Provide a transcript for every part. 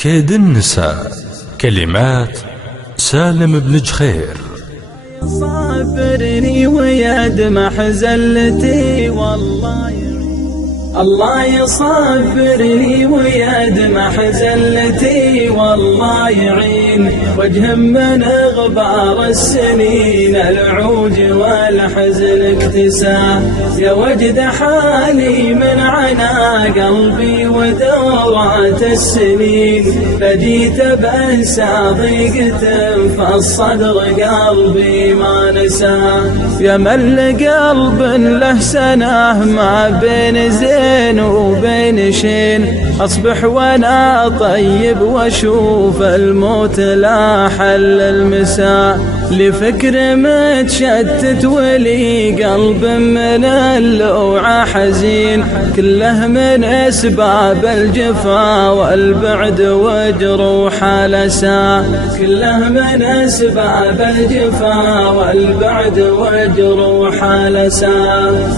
كيد النساء. كلمات سالم بن جخير. صابرني ويا دمع زلتي والله الله يصبرني ويا دمع زلتي والله يعين وجه من غبار السنين العوج والحزن اكتسى يا وجد حالي من عنا قلبي ودورات السنين فجيت بأنسى ضيقة فالصدر قلبي ما نسى يا مل قلب له سنة ما بين زين وبين شين أصبح وأنا طيب وأشوف الموت لا حل المساء لفكر متشتت ولي قلب من اللوعة حزين كله من أسباب الجفا والبعد وجروح الأسى كله من أسباب الجفا والبعد وجروح الأسى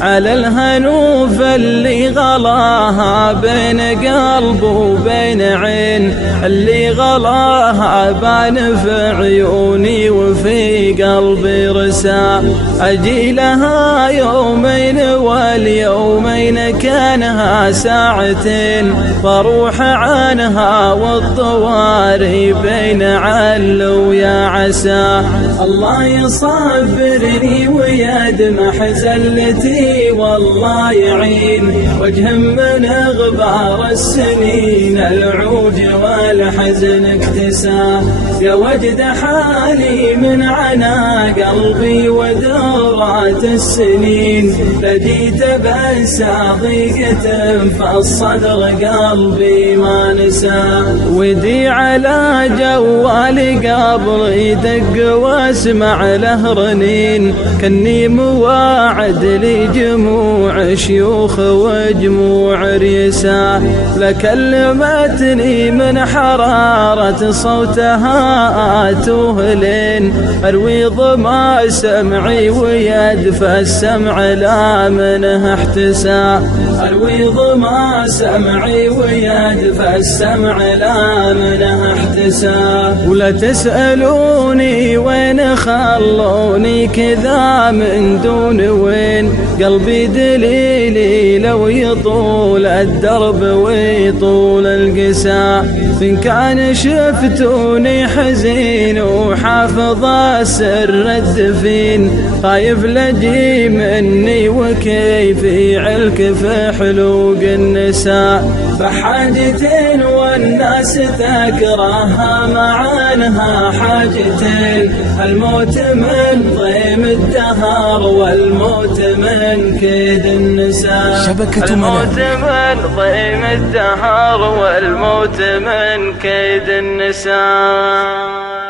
على الهنوف اللي غلاها بين قلب وبين عين اللي غلاها بان في عيوني وفي قلبي رسى أجي لها يومين واليومين كانها ساعتين واروح عنها والطواري بين علو يا عسى الله يصبرني ويا دمع زلتي والله يعين وجه من غبار السنين العوج والحزن اكتسى يا وجد حالي من عنا قلبي ودورات السنين فجيت بأنسى ضيقة فالصدر قلبي ما نسى ودي على جوالي قبل يدق واسمع له رنين كني مواعد لجموع شيوخ وجموع ريسا لكلمتني من حرارة صوتها تهلين اروي ظما سمعي ويدفى السمع لا منه احتسى اروي ظما سمعي ويدفى السمع لا منه احتسى ولا تسألوني وين خلوني كذا من دون وين قلبي دليلي لو يطول الدرب ويطول القسا إن كان شفتوني حزين وحافظ سر الدفين خايف لجي مني وكيف يعلك في حلوق النساء فحاجتين والناس تكرهها معانها حاجتين الموت من ضيم الدهر والموت من كيد النساء الموت من ضيم الدهر والموت من كيد النساء.